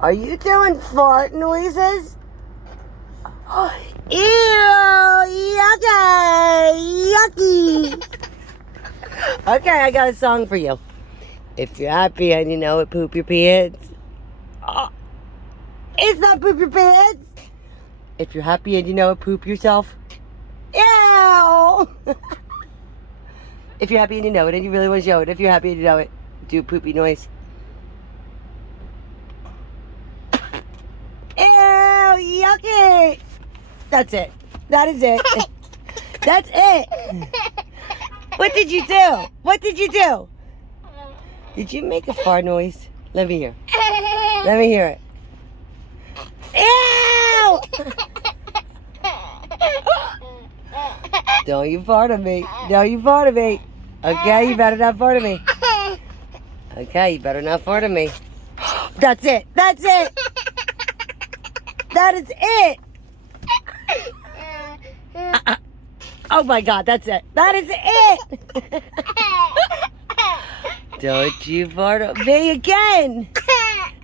Are you doing fart noises? Ew, yucky. Okay, I got a song for you. If you're happy and you know it, poop your pants. Oh, it's not poop your pants. If you're happy and you know it, poop yourself. Ew. If you're happy and you know it and you really want to show it, if you're happy and you know it, do a poopy noise. Ew, yucky. That's it. That is it. That's it. What did you do? What did you do? Did you make a fart noise? Let me hear. Let me hear it. Ew! Don't you fart on me. Don't you fart on me. Okay, you better not fart on me. Okay, you better not fart on me. That's it. That's it. That is it. Oh my God, that's it. That is it. Don't you fart on me again.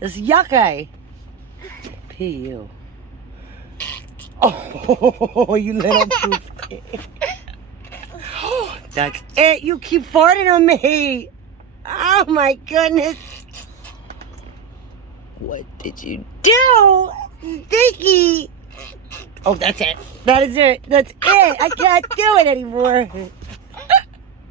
It's yucky. P.U. Oh, you little poop. That's it. You keep farting on me. Oh my goodness. What did you do? Stinky. Oh, that's it. That is it. That's it. I can't do it anymore.